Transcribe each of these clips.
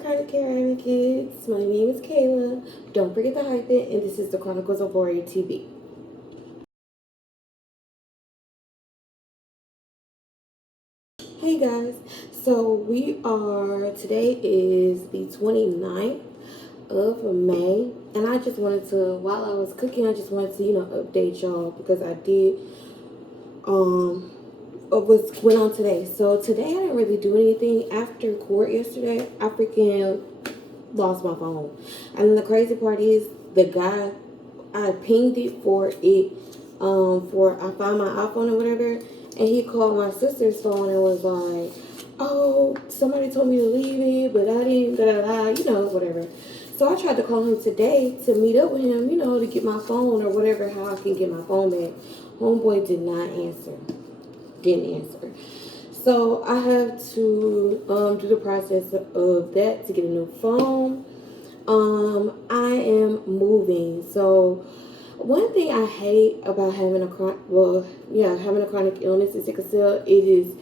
Chronic Care Advocates. My name is Kayla. Don't forget the hyphen, and this is the Chronicles of Warrior TV. Hey guys, so today is the 29th of May, and I just wanted to, while I was cooking, I just wanted to, update y'all because I did, of what went on today. So today I didn't really do anything after court yesterday. I freaking lost my phone. And the crazy part is the guy, I pinged it for I found my iPhone or whatever, and he called my sister's phone and was like, oh, somebody told me to leave it, but I didn't, whatever. So I tried to call him today to meet up with him, to get my phone or whatever, how I can get my phone back. Homeboy did not answer. Didn't answer. So I have to do the process of that to get a new phone. I am moving. So one thing I hate about having a chronic illness and sickle cell, it is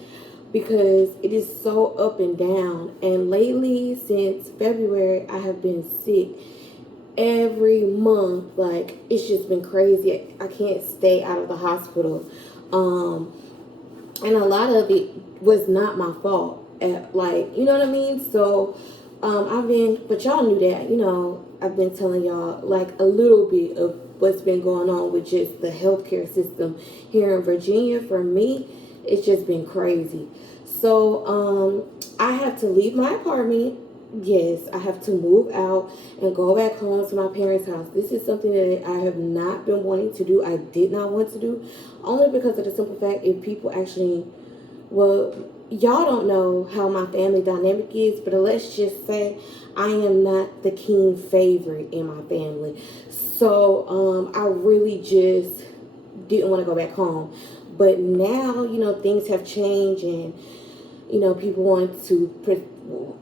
because it is so up and down. And lately, since February, I have been sick every month. Like, it's just been crazy. I can't stay out of the hospital. And a lot of it was not my fault. You know what I mean? So, but y'all knew that, I've been telling y'all, like, a little bit of what's been going on with just the healthcare system here in Virginia. For me, it's just been crazy. So, I have to leave my apartment. Yes, I have to move out and go back home to my parents' house. This is something that I have not been wanting to do. I did not want to do, only because of the simple fact if people actually, y'all don't know how my family dynamic is, but let's just say I am not the king favorite in my family. So I really just didn't want to go back home. But now, things have changed, and people want to,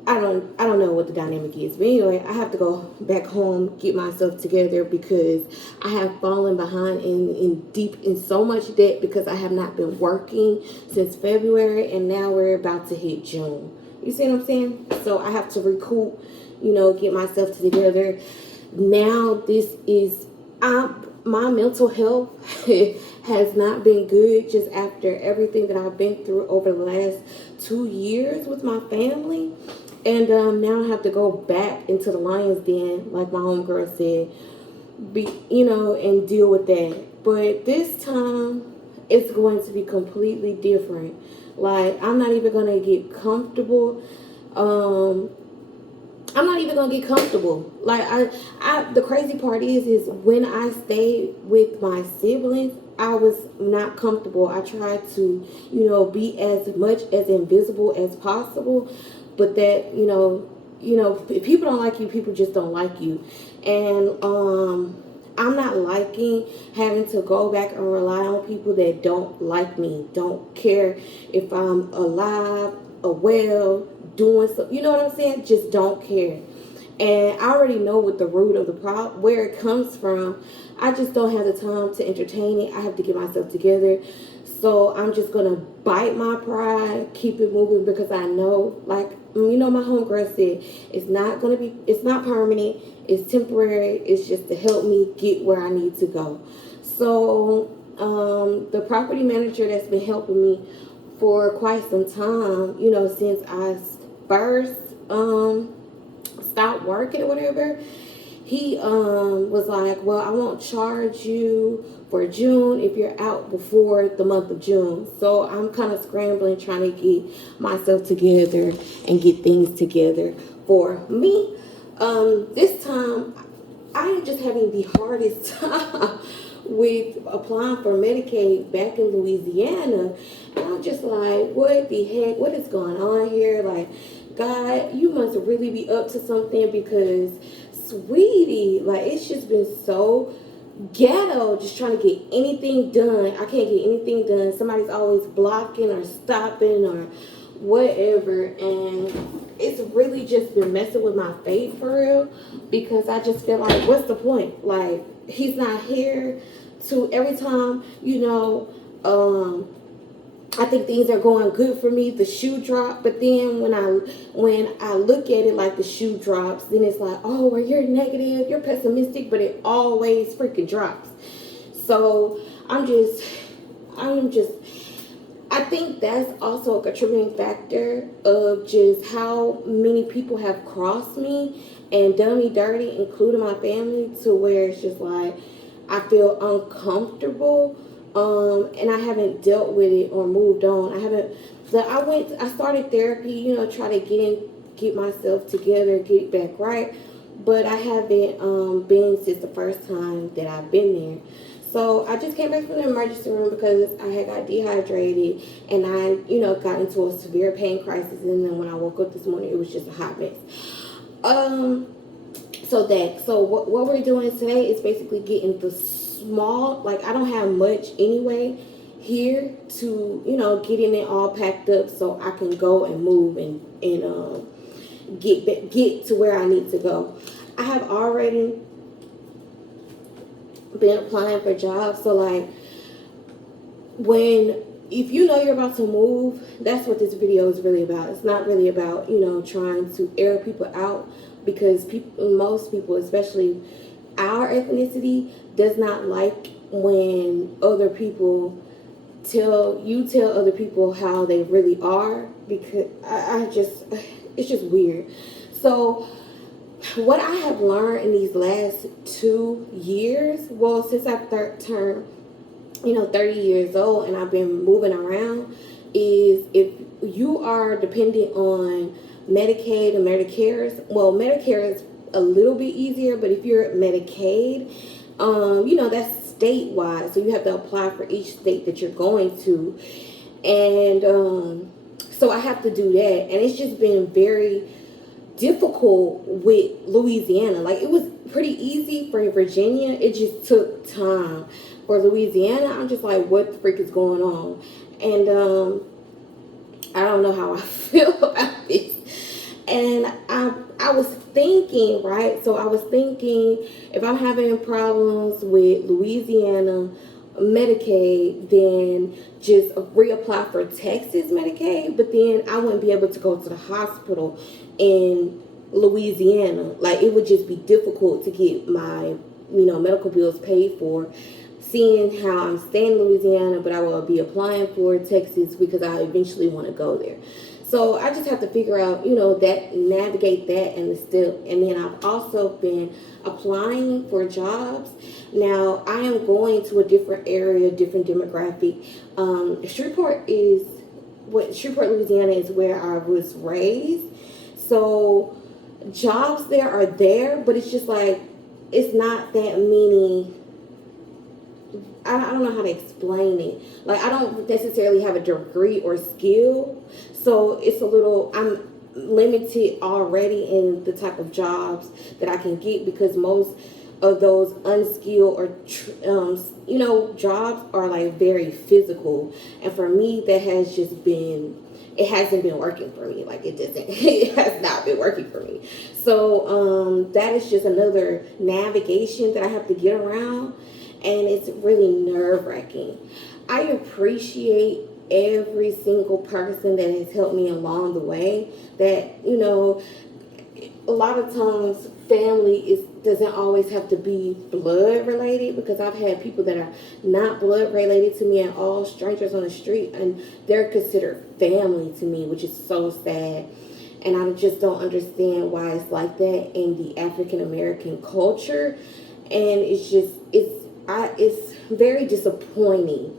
I don't know what the dynamic is. But anyway, I have to go back home, get myself together, because I have fallen behind in so much debt because I have not been working since February, and now we're about to hit June. You see what I'm saying? So I have to recoup, get myself together. Now my mental health has not been good just after everything that I've been through over the last 2 years with my family. And now I have to go back into the lion's den, like my homegirl said, and deal with that. But this time, it's going to be completely different. Like, I'm not even going to get comfortable. I'm not even gonna get comfortable. Like, the crazy part is when I stayed with my siblings, I was not comfortable. I tried to, be as much as invisible as possible, but that, if people don't like you, people just don't like you. And I'm not liking having to go back and rely on people that don't like me, don't care if I'm alive or well, doing something, you know what I'm saying? Just don't care. And I already know what the root of the problem, where it comes from. I just don't have the time to entertain it. I have to get myself together. So I'm just going to bite my pride, keep it moving, because I know, like, my homegirl said, it's not permanent, it's temporary, it's just to help me get where I need to go. So the property manager that's been helping me for quite some time, since I first stopped working or whatever, he was like, well, I won't charge you for June if you're out before the month of June. So I'm kind of scrambling, trying to get myself together and get things together for me. This time, I am just having the hardest time with applying for Medicaid back in Louisiana. And I'm just like, what the heck? What is going on here? Like, God, you must really be up to something, because, sweetie, like, it's just been so ghetto just trying to get anything done. I can't get anything done. Somebody's always blocking or stopping or whatever, and it's really just been messing with my faith for real, because I just feel like, what's the point? Like, he's not here to, every time, I think things are going good for me. The shoe drop, but then when I look at it like the shoe drops, then it's like, oh, well, you're negative, you're pessimistic, but it always freaking drops. So I'm just I think that's also a contributing factor of just how many people have crossed me and done me dirty, including my family, to where it's just like I feel uncomfortable. And I haven't dealt with it or moved on. I haven't. So I started therapy, try to get myself together, get it back right. But I haven't been since the first time that I've been there. So I just came back from the emergency room because I had got dehydrated and I, got into a severe pain crisis. And then when I woke up this morning, it was just a hot mess. Um, so what we're doing today is basically getting the small, like I don't have much anyway here to, getting it all packed up so I can go and move and get to where I need to go. I have already been applying for jobs, so like if you know you're about to move, that's what this video is really about. It's not really about, trying to air people out, because most people, especially our ethnicity, does not like when other people tell other people how they really are, because it's just weird. So what I have learned in these last 2 years, well, since I've turned 30 years old and I've been moving around, is if you are dependent on Medicaid or Medicare, well, Medicare is a little bit easier, but if you're Medicaid, that's statewide, so you have to apply for each state that you're going to, and so I have to do that, and it's just been very difficult with Louisiana. Like, it was pretty easy for Virginia, it just took time. For Louisiana, I'm just like, what the freak is going on? And I don't know how I feel about this. And I was thinking, right? So I was thinking, if I'm having problems with Louisiana Medicaid, then just reapply for Texas Medicaid, but then I wouldn't be able to go to the hospital in Louisiana. Like, it would just be difficult to get my, medical bills paid for, seeing how I'm staying in Louisiana, but I will be applying for Texas because I eventually want to go there. So I just have to figure out, navigate that and then I've also been applying for jobs. Now I am going to a different area, different demographic. Shreveport, Louisiana is where I was raised. So jobs there are there, but it's just like, it's not that many. I don't know how to explain it. Like, I don't necessarily have a degree or skill, so it's I'm limited already in the type of jobs that I can get, because most of those unskilled or jobs are like very physical, and for me that has just been, it hasn't been working for me. Like, it has not been working for me. So that is just another navigation that I have to get around. And it's really nerve-wracking. I appreciate every single person that has helped me along the way. That, a lot of times family doesn't always have to be blood related, because I've had people that are not blood related to me at all, strangers on the street, and they're considered family to me, which is so sad. And I just don't understand why it's like that in the African American culture. And it's very disappointing.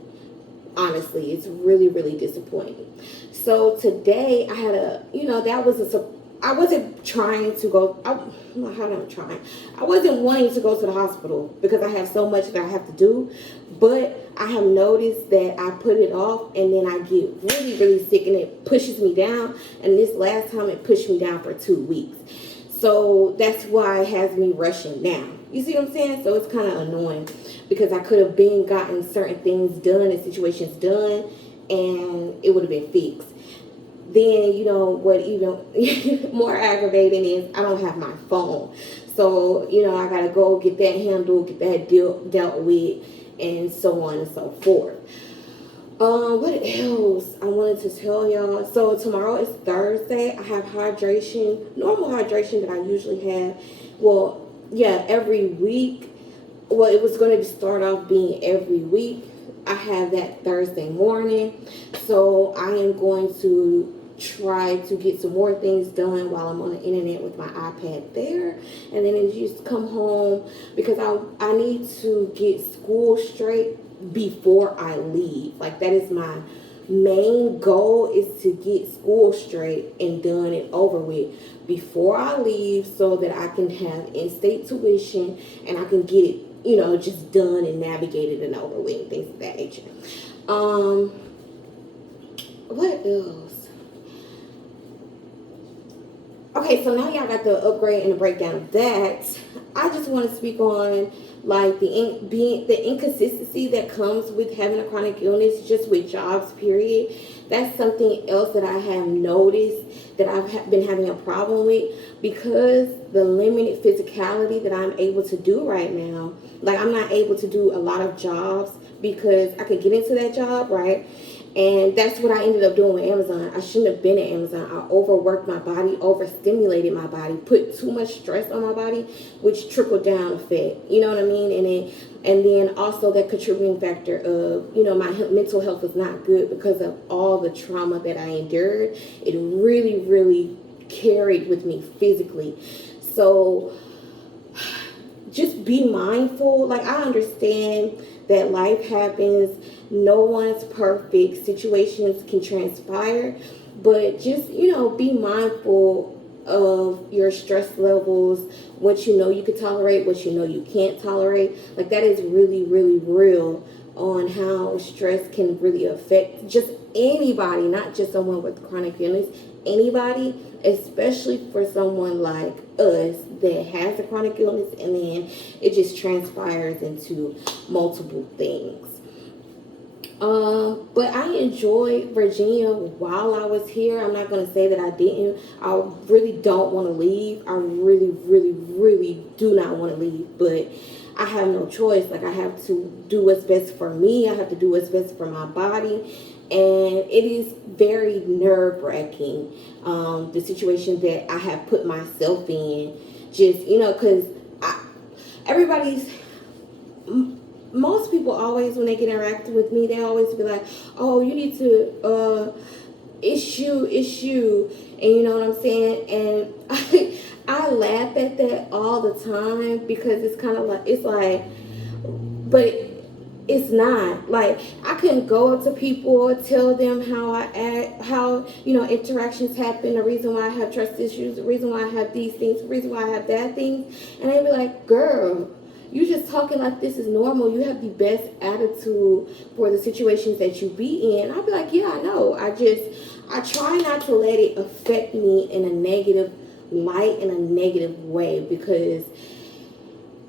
Honestly, it's really, really disappointing. So today I had I wasn't trying to go, I wasn't wanting to go to the hospital because I have so much that I have to do, but I have noticed that I put it off and then I get really, really sick and it pushes me down. And this last time it pushed me down for 2 weeks. So that's why it has me rushing now. You see what I'm saying? So it's kind of annoying, because I could have gotten certain things done and situations done, and it would have been fixed. Then, what even more aggravating is I don't have my phone. So, I got to go get that handled, get that dealt with, and so on and so forth. What else I wanted to tell y'all? So tomorrow is Thursday. I have hydration, normal hydration that I usually have. Well, yeah, every week. Well, it was going to start off being every week. I have that Thursday morning. So I am going to try to get some more things done while I'm on the internet with my iPad there. And then it just come home because I need to get school straight before I leave. Like, that is my main goal, is to get school straight and done and over with before I leave, so that I can have in-state tuition and I can get it, just done and navigated and over with and things of that nature. What else? Okay, so now y'all got the upgrade and the breakdown of that. I just want to speak on like the inconsistency that comes with having a chronic illness, just with jobs, period. That's something else that I have noticed that I've been having a problem with, because the limited physicality that I'm able to do right now. Like, I'm not able to do a lot of jobs because I could get into that job, right? And that's what I ended up doing with Amazon. I shouldn't have been at Amazon. I overworked my body, overstimulated my body, put too much stress on my body, which trickled down effect. You know what I mean? And then also that contributing factor of, my mental health was not good because of all the trauma that I endured. It really, really carried with me physically. So just be mindful. Like, I understand that life happens. No one's perfect. Situations can transpire. But just, be mindful of your stress levels, what you can tolerate, what you can't tolerate. Like, that is really, really real on how stress can really affect just anybody, not just someone with chronic illness. Anybody, especially for someone like us that has a chronic illness, and then it just transpires into multiple things. But I enjoyed Virginia while I was here. I'm not going to say that I didn't. I really don't want to leave. I really, really, really do not want to leave. But I have no choice. Like, I have to do what's best for me. I have to do what's best for my body. And it is very nerve-wracking, the situation that I have put myself in. Just, because everybody's... Most people always, when they get interacted with me, they always be like, oh, you need to issue, and you know what I'm saying? And I laugh at that all the time, because it's kind of like, but it's not. Like, I can go up to people, tell them how I act, how, interactions happen, the reason why I have trust issues, the reason why I have these things, the reason why I have that things, and they be like, girl, you just talking like this is normal. You have the best attitude for the situations that you be in. I'll be like, yeah, I know. I try not to let it affect me in a negative light, in a negative way, because,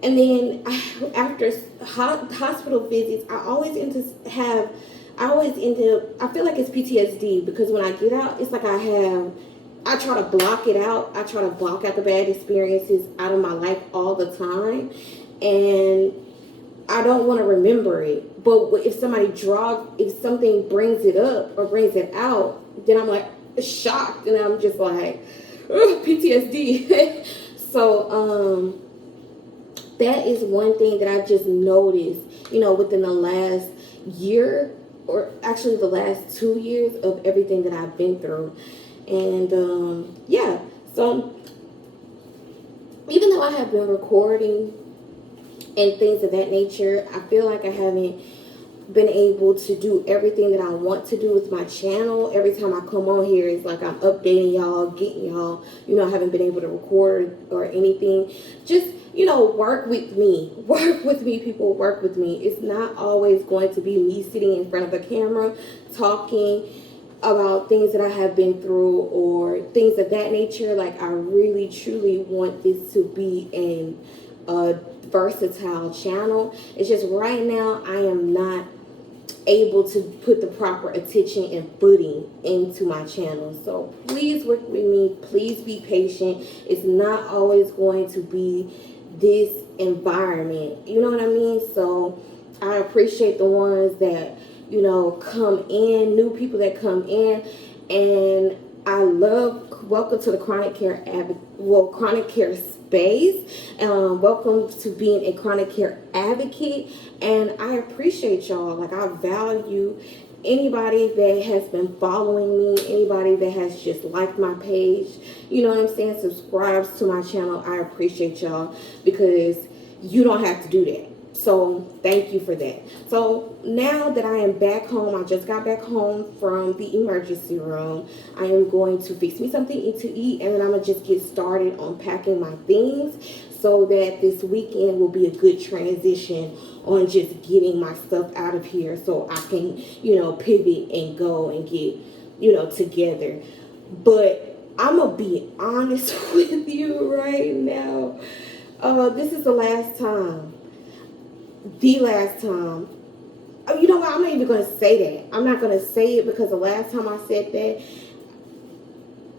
and then after hospital visits, I feel like it's PTSD, because when I get out, it's like I try to block it out. I try to block out the bad experiences out of my life all the time. And I don't want to remember it. But if something brings it up or brings it out, then I'm like shocked, and I'm just like, PTSD. So that is one thing that I've just noticed, within the last year, or actually the last 2 years, of everything that I've been through. And yeah, so even though I have been recording and things of that nature, I feel like I haven't been able to do everything that I want to do with my channel. Every time I come on here, it's like I'm updating y'all, getting y'all, I haven't been able to record or anything. Just, work with me. Work with me, people. Work with me. It's not always going to be me sitting in front of a camera talking about things that I have been through or things of that nature. Like, I really, truly want this to be a versatile channel. It's just right now I am not able to put the proper attention and footing into my channel. So please work with me. Please be patient. It's not always going to be this environment. You know what I mean? So I appreciate the ones that come in, new people that come in. And I love, welcome to the chronic care chronic care space. Welcome to being a chronic care advocate. And I appreciate y'all. Like, I value anybody that has been following me, anybody that has just liked my page, you know what I'm saying, subscribes to my channel. I appreciate y'all, because you don't have to do that. So thank you for that. So now that I am back home, I just got back home from the emergency room. I am going to fix me something to eat, and then I'm gonna just get started on packing my things, so that this weekend will be a good transition on just getting my stuff out of here, so I can, pivot and go and get, together. But I'm gonna be honest with you right now. This is the last time. The last time. Oh, you know what? I'm not even gonna say that. I'm not gonna say it, because the last time I said that,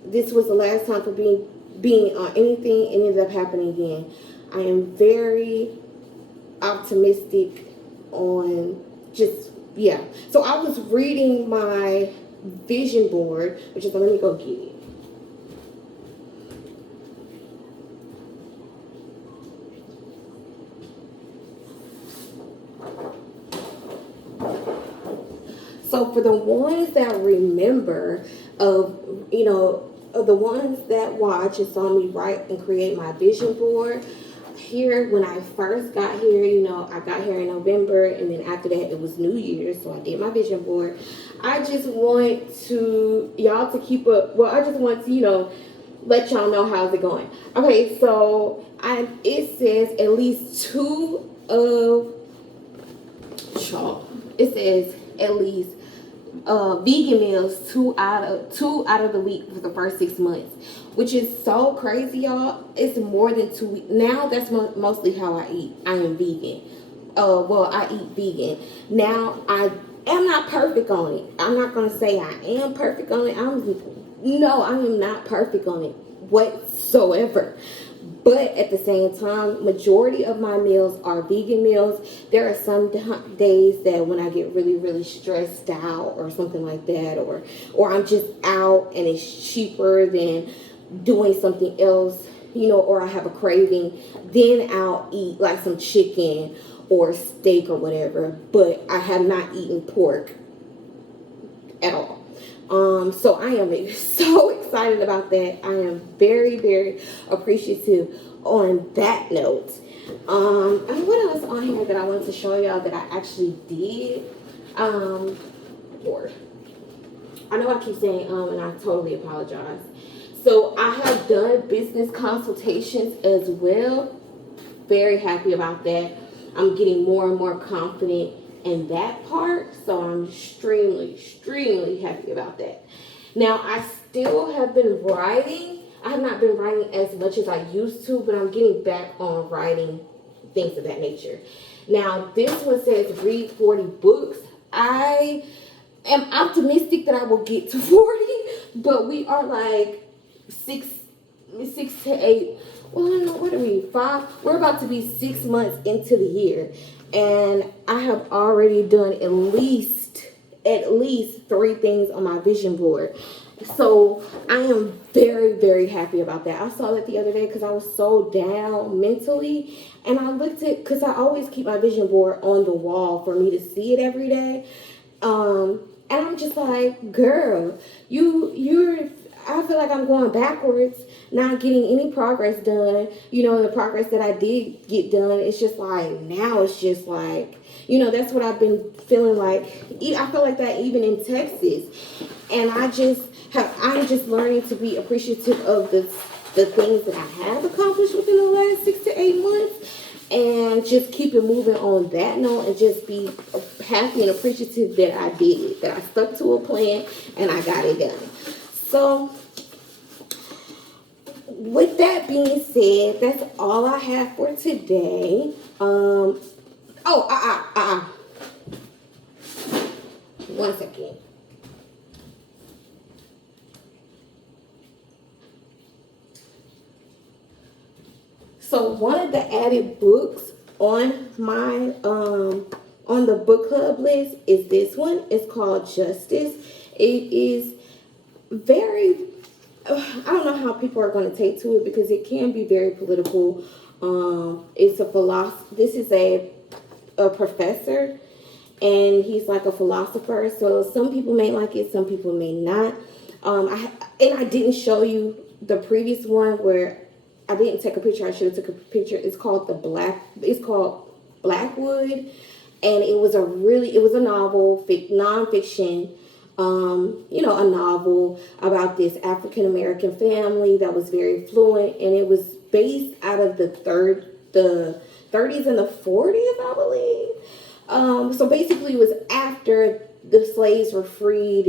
this was the last time for being on anything, and ended up happening again. I am very optimistic on just, yeah. So I was reading my vision board, which is, let me go get it. So for the ones that remember of the ones that watch and saw me write and create my vision board, here when I first got here, I got here in November, and then after that it was New Year's, so I did my vision board. I just want to y'all to keep up. Well, I just want to let y'all know how's it going. Okay, so it says at least two of y'all. It says at least vegan meals two out of the week for the first 6 months, which is so crazy, y'all. It's more than 2 weeks now. That's mostly how I eat. I am vegan. I eat vegan now. I am not perfect on it. I'm not gonna say I am perfect on it. I am not perfect on it whatsoever. But at the same time, majority of my meals are vegan meals. There are some days that when I get really, really stressed out or something like that, or I'm just out and it's cheaper than doing something else, or I have a craving, then I'll eat like some chicken or steak or whatever. But I have not eaten pork at all. So I am so excited about that. I am very, very appreciative on that note. And what else on here that I wanted to show y'all that I actually did? Lord, I know I keep saying and I totally apologize. So I have done business consultations as well. Very happy about that. I'm getting more and more confident in that part, so I'm extremely happy about that. Now, I still have been writing. I have not been writing as much as I used to, but I'm getting back on writing, things of that nature. Now, this one says read 40 books. I am optimistic that I will get to 40, but we are like six to eight. Well, no, what are we? 5? We're about to be 6 months into the year, and I have already done at least 3 things on my vision board. So I am very happy about that. I saw that the other day because I was so down mentally, and I looked at, because I always keep my vision board on the wall for me to see it every day. And I'm just like, girl, you're I feel like I'm going backwards, not getting any progress done. The progress that I did get done, it's just like, now it's just like, that's what I've been feeling like. I feel like that even in Texas. And I'm just learning to be appreciative of the things that I have accomplished within the last 6 to 8 months. And just keep it moving on that note, and just be happy and appreciative that I did it, that I stuck to a plan and I got it done. So, with that being said, that's all I have for today. One second. So one of the added books on my on the book club list is this one. It's called Justice. It is very, I don't know how people are going to take to it because it can be very political. It's a philosophy. This is a professor, and he's like a philosopher. So some people may like it, some people may not. I didn't show you the previous one where I didn't take a picture. I should have took a picture. It's called Blackwood, and it was a novel, nonfiction. A novel about this African American family that was very fluent, and it was based out of the 30s and the 40s, I believe. So basically, it was after the slaves were freed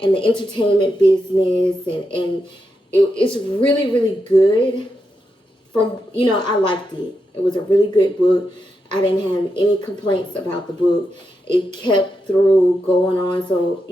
and the entertainment business, and it's really, really good. I liked it. It was a really good book. I didn't have any complaints about the book. It kept through going on. So,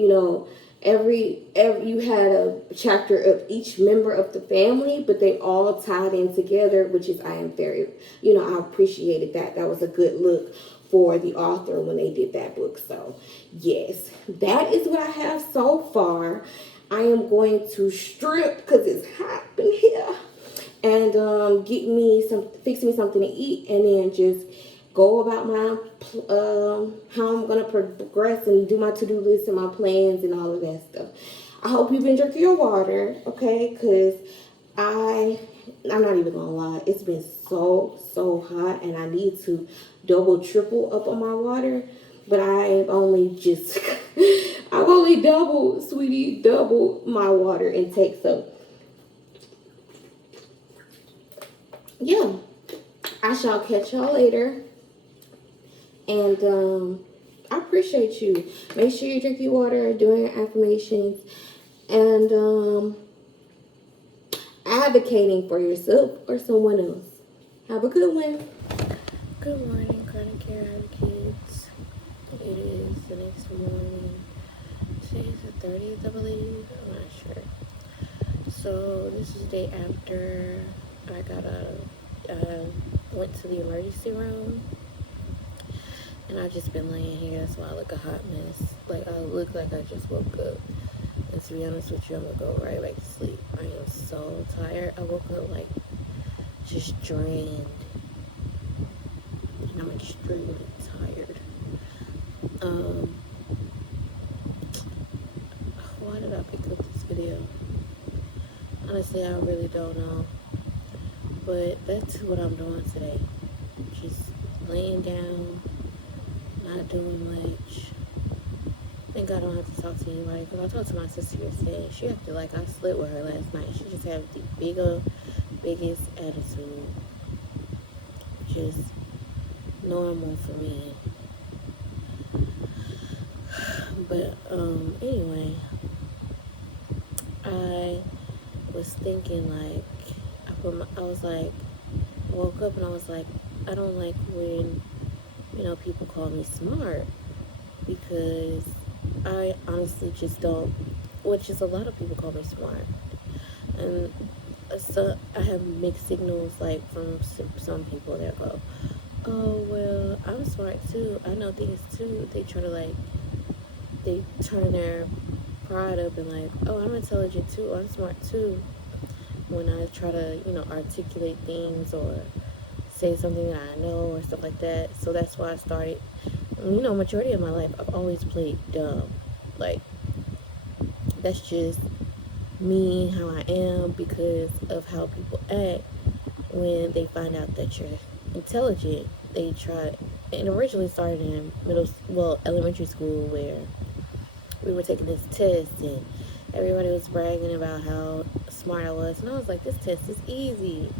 every you had a chapter of each member of the family, but they all tied in together, which is I am very, I appreciated that. That was a good look for the author when they did that book. So, yes, that is what I have so far. I am going to strip because it's hot in here and fix me something to eat, and then just go about my how I'm gonna progress and do my to-do list and my plans and all of that stuff. I hope you've been drinking your water, okay? Because I'm not even gonna lie, it's been so hot, and I need to triple up on my water. But I've only doubled my water intake. So yeah, I shall catch y'all later. And I appreciate you. Make sure you drink your water, doing your affirmations, and advocating for yourself or someone else. Have a good one. Good morning, chronic care advocates. It is the next morning. Today is the 30th, I believe. I'm not sure. So this is the day after I went to the emergency room. And I've just been laying here, so I look a hot mess. Like, I look like I just woke up. And to be honest with you, I'm gonna go right back to sleep. I am so tired. I woke up, just drained. And I'm extremely tired. Why did I pick up this video? Honestly, I really don't know. But that's what I'm doing today. Just laying down. Not doing much. Thank God I don't have to talk to anybody, because I talked to my sister yesterday. She acted like I slept with her last night. She just had the biggest attitude. Just normal for me. But anyway, I was thinking woke up and I was like, I don't like when people call me smart, because I honestly just don't, which is a lot of people call me smart. And so I have mixed signals, from some people that go, oh, well, I'm smart too. I know things too. They try to, they turn their pride up and oh, I'm intelligent too. I'm smart too. When I try to, articulate things or say something that I know or stuff like that. So that's why I started, majority of my life, I've always played dumb. That's just me, how I am, because of how people act when they find out that you're intelligent. They try, and originally started in elementary school, where we were taking this test and everybody was bragging about how smart I was. And I was like, this test is easy.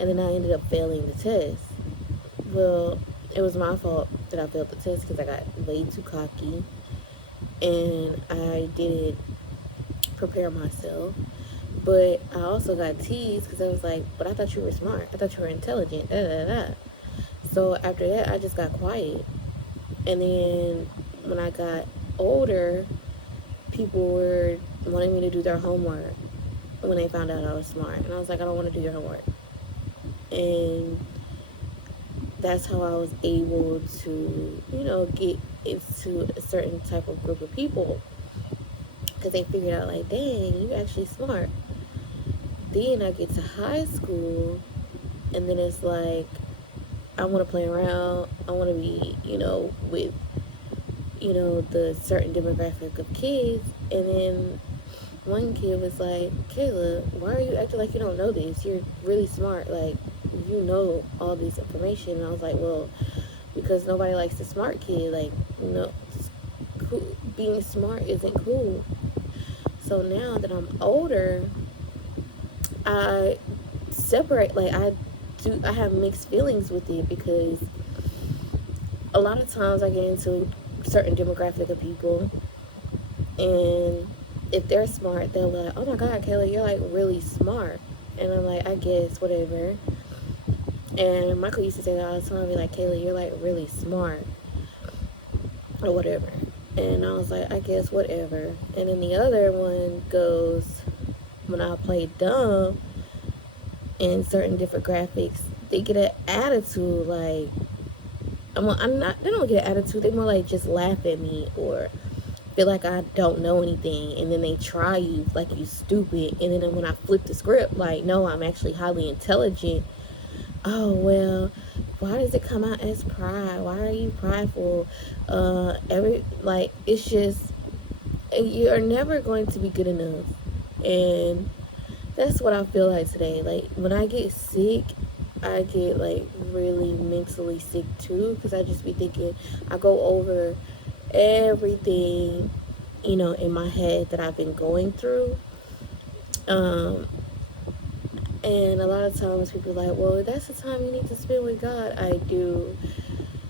And then I ended up failing the test. Well, it was my fault that I failed the test, because I got way too cocky and I didn't prepare myself. But I also got teased because I was like, but I thought you were smart. I thought you were intelligent. Da, da, da. So after that, I just got quiet. And then when I got older, people were wanting me to do their homework when they found out I was smart. And I was like, I don't want to do your homework. And that's how I was able to, get into a certain type of group of people, because they figured out, like, dang, you actually smart. Then I get to high school, and then it's like, I want to play around. I want to be, with, the certain demographic of kids. And then one kid was like, Kayla, why are you acting like you don't know this? You're really smart. Like, you know all this information. And I was like, well, because nobody likes the smart kid. Like, no, cool. Being smart isn't cool. So now that I'm older, I separate. Like, I have mixed feelings with it, because a lot of times I get into a certain demographic of people, and if they're smart, they're like, oh my God, Kayla, you're like really smart. And I'm like, I guess, whatever. And Michael used to say that all the time, be like, Kayla, you're like really smart, or whatever. And I was like, I guess, whatever. And then the other one goes, when I play dumb in certain different graphics, they get an attitude, like, I'm not, they don't get an attitude, they more like just laugh at me, or feel like I don't know anything, and then they try you like you stupid, and then when I flip the script, like, no, I'm actually highly intelligent. Oh, well, why does it come out as pride? Why are you prideful? It's just, you're never going to be good enough. And that's what I feel like today. Like, when I get sick, I get like really mentally sick too, because I just be thinking, I go over everything, in my head that I've been going through. Um, and a lot of times people are like, well, that's the time you need to spend with God. I do.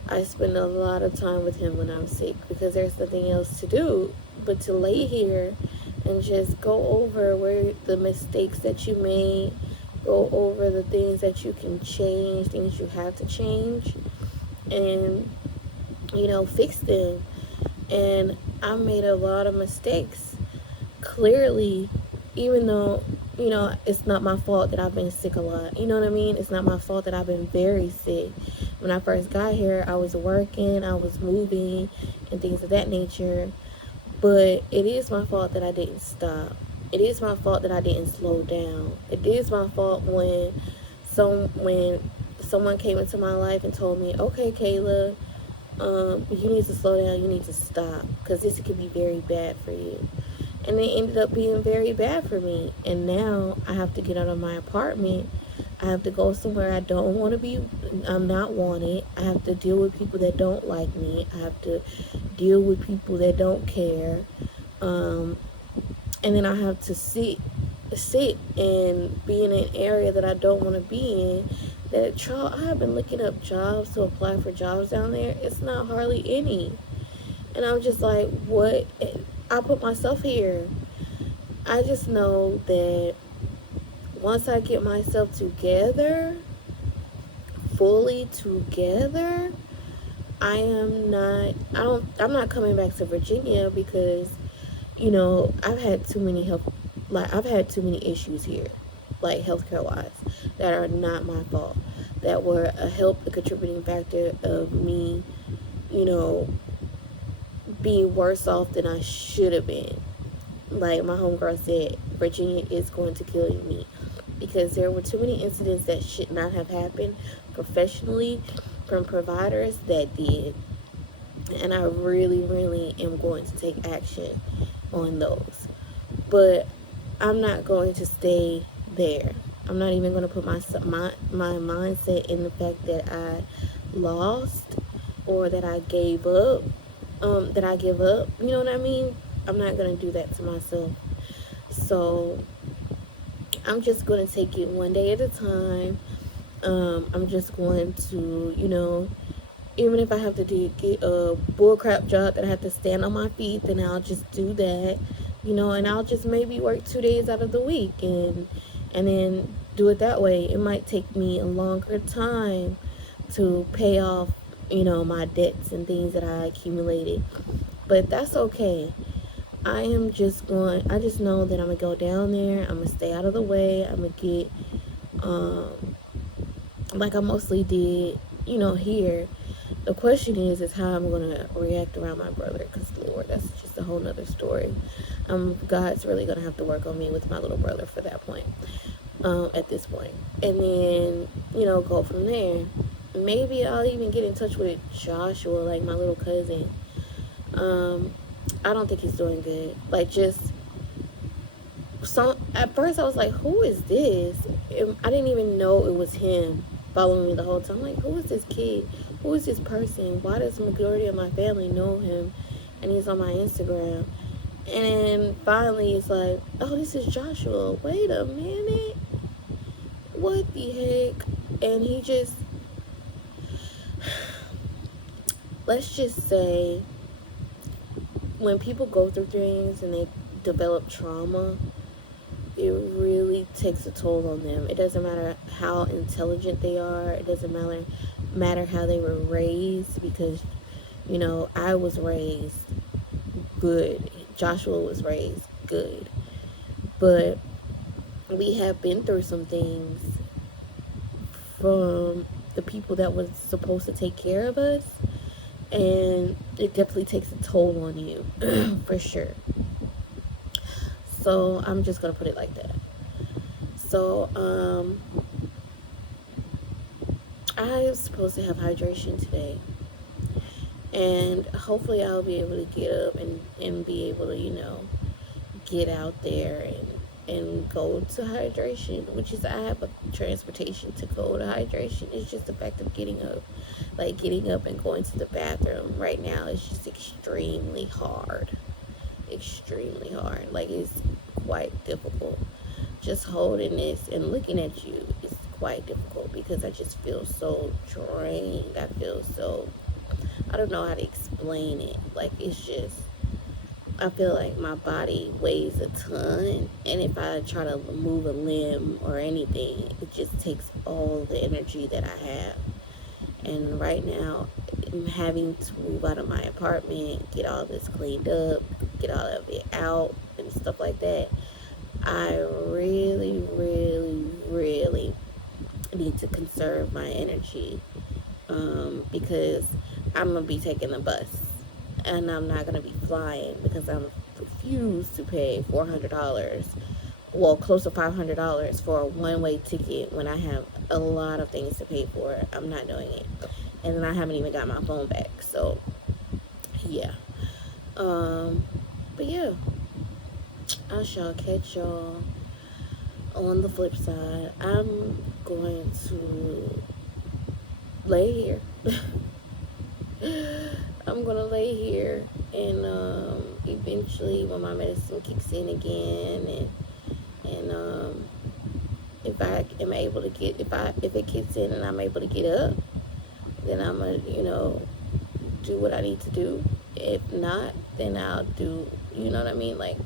I spend a lot of time with Him when I'm sick, because there's nothing else to do but to lay here and just go over where the mistakes that you made, go over the things that you can change, things you have to change, and, fix them. And I made a lot of mistakes, clearly, even though, it's not my fault that I've been sick a lot. You know what I mean? It's not my fault that I've been very sick. When I first got here, I was working, I was moving, and things of that nature. But it is my fault that I didn't stop. It is my fault that I didn't slow down. It is my fault when someone came into my life and told me, okay, Kayla, you need to slow down, you need to stop, because this could be very bad for you. And it ended up being very bad for me. And now I have to get out of my apartment. I have to go somewhere I don't want to be. I'm not wanted. I have to deal with people that don't like me. I have to deal with people that don't care. And then I have to sit and be in an area that I don't want to be in. I have been looking up jobs to apply for jobs down there. It's not hardly any. And I'm just like, what? I put myself here. I just know that once I get myself together, fully together, I'm not coming back to Virginia, because, I've had too many issues here, like healthcare wise, that are not my fault, that were a contributing factor of me, being worse off than I should have been. Like my homegirl said, Virginia is going to kill me, because there were too many incidents that should not have happened professionally from providers that did. And I really, really am going to take action on those. But I'm not going to stay there. I'm not even going to put my mindset in the fact that I lost, or that I gave up, that I give up. You know what I mean? I'm not going to do that to myself. So I'm just going to take it one day at a time. I'm just going to, even if I have to get a bullcrap job that I have to stand on my feet, then I'll just do that, and I'll just maybe work 2 days out of the week, and then do it that way. It might take me a longer time to pay off, my debts and things that I accumulated, but that's okay. I just know that I'm gonna go down there, I'm gonna stay out of the way, I'm gonna get, like I mostly did here. The question is how I'm gonna react around my brother, because Lord, that's just a whole nother story. God's really gonna have to work on me with my little brother for that point. At this point, and then go from there. Maybe I'll even get in touch with Joshua, like my little cousin. Um, I don't think he's doing good. Like, just at first I was like, who is this? I didn't even know it was him following me the whole time. Like, who is this kid? Who is this person? Why does the majority of my family know him? And he's on my Instagram. And then finally it's like, oh, this is Joshua. Wait a minute. What the heck? And he just, let's just say, when people go through things and they develop trauma, it really takes a toll on them. It doesn't matter how intelligent they are. It doesn't matter how they were raised, because I was raised good. Joshua was raised good. But we have been through some things from the people that was supposed to take care of us, and it definitely takes a toll on you for sure. So I'm just gonna put it like that. So I was supposed to have hydration today, and hopefully I'll be able to get up and be able to get out there and go to hydration, which is, I have a transportation to go to hydration. It's just the fact of getting up. Like, getting up and going to the bathroom right now is just extremely hard. Extremely hard. Like, it's quite difficult. Just holding this and looking at you is quite difficult, because I just feel so drained. I feel so, I don't know how to explain it. Like, it's just, I feel like my body weighs a ton, and if I try to move a limb or anything, it just takes all the energy that I have. And right now, I'm having to move out of my apartment, get all this cleaned up, get all of it out, and stuff like that. I really, really, really need to conserve my energy, because I'm going to be taking the bus, and I'm not going to be flying, because I'm refused to pay $400, well, close to $500 for a one-way ticket when I have a lot of things to pay for. I'm not doing it. And then I haven't even got my phone back. So, yeah. But yeah, I shall catch y'all on the flip side. I'm going to lay here. I'm gonna lay here, and eventually, when my medicine kicks in again, and if I am able to get, if it kicks in and I'm able to get up, then I'm gonna do what I need to do. If not, then I'll do, you know what I mean? Like,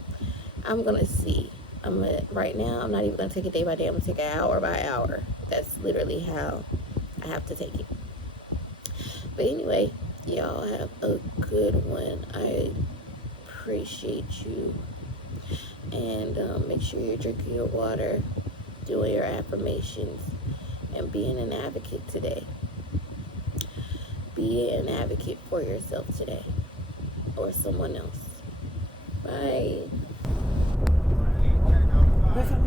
I'm gonna see. Right now, I'm not even gonna take it day by day. I'm gonna take it hour by hour. That's literally how I have to take it. But anyway, y'all have a good one. I appreciate you. And make sure you're drinking your water, doing your affirmations, and being an advocate today. Be an advocate for yourself today, or someone else. Bye. I have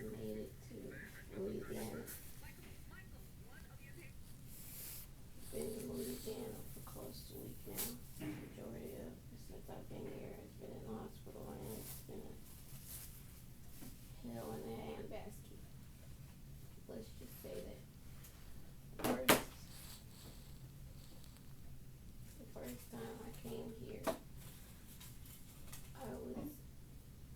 made it to Louisiana. Been in Louisiana for close to a week now. Majority of since I've been here, it's been in the hospital, and it's been a hell in a handbasket. Let's just say that. First, the first time I came here, I was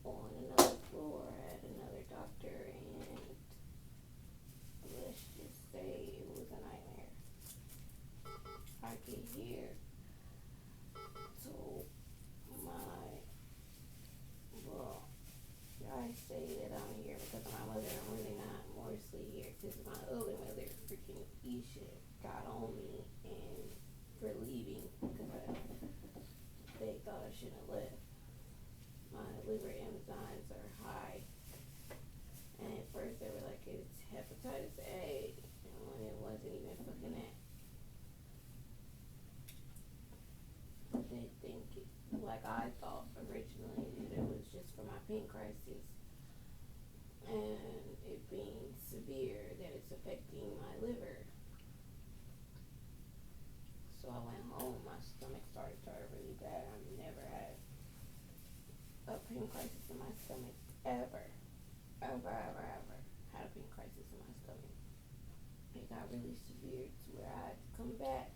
on another floor at another doctor, and let's just say it was a nightmare. I get here, so well, I say that I'm here because of my mother. I'm really not mostly here because my other mother, freaking Isha, got on me and for leaving because I pain crisis in my stomach ever. Ever. Had a pain crisis in my stomach. It got really severe to where I had to come back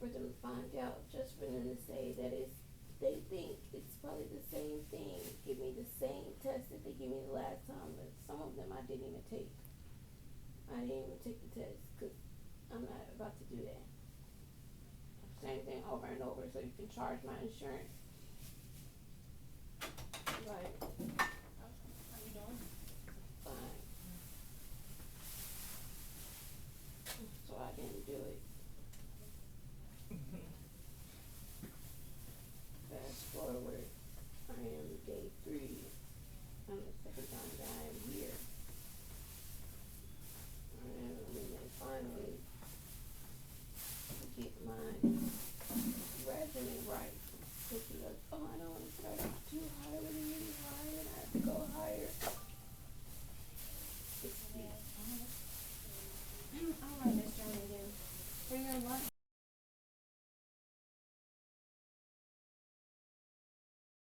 for them to find out, just for them to say that they think it's probably the same thing. Give me the same test that they gave me the last time, but some of them I didn't even take. I didn't even take the test because I'm not about to do that. Same thing over and over, so you can charge my insurance